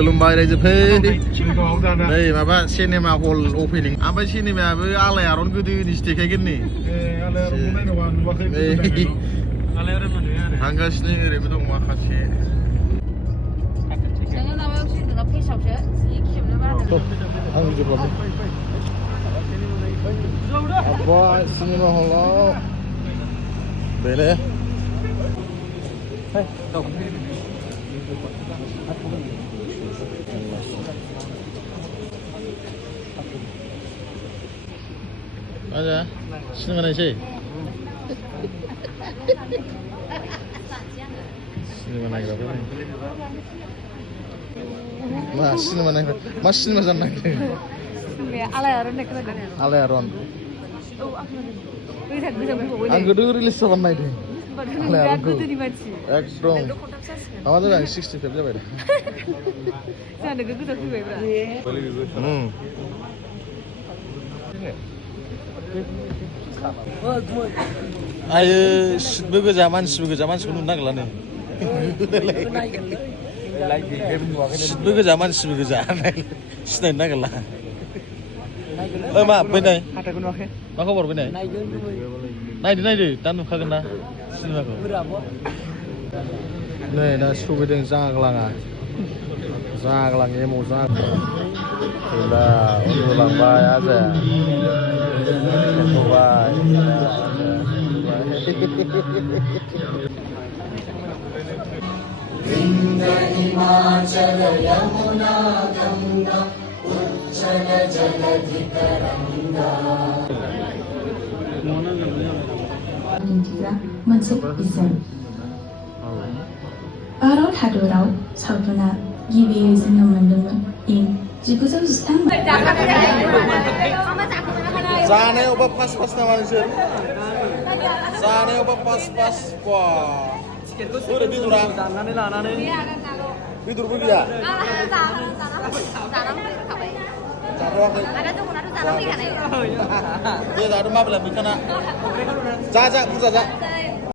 खुलुमबाय रायजोफोर नै माबा सिनेमा हल अपेनिं ओमफ्राय सिनेमायाबो आलायारन गोदोनिसो देखायगोन नै थांगासिनो ओरैबो दं माखासे आं गिदिर Apa sinema hall Bele Ada sinema naik sih sinema naik berapa nih Mas sinema naik Mas sinema sana naik Alayaron Ang gede rilis kapan naik deh Alayaron Ekdom Apa tuh yang 65 aja beda Sana gede tapi beda Ayo sebagai zaman sebelum nagla nih sebagai zaman Senin nagla मा फैनाय मा खबर फैनाय नायदो दा नुखागोन ना सिनेमाखौ नै दा सफैदों जाग्लां एम' गैला उन्दुलांबाय आजाया सफैबाय हिमाचल यमुना गंगा मोनसे बिजों भारत हादराव सावथुना गिबियै जोनोम मोनदोंमोन इं 1993 जानायावबा पास नामा नोंसोर जानायावबा पास बा ओरै बेदरा दाननानै लानानै बेदरबो गैया जाथ'वाखै दे जादो माबेला मैखाना जा बुरजा जा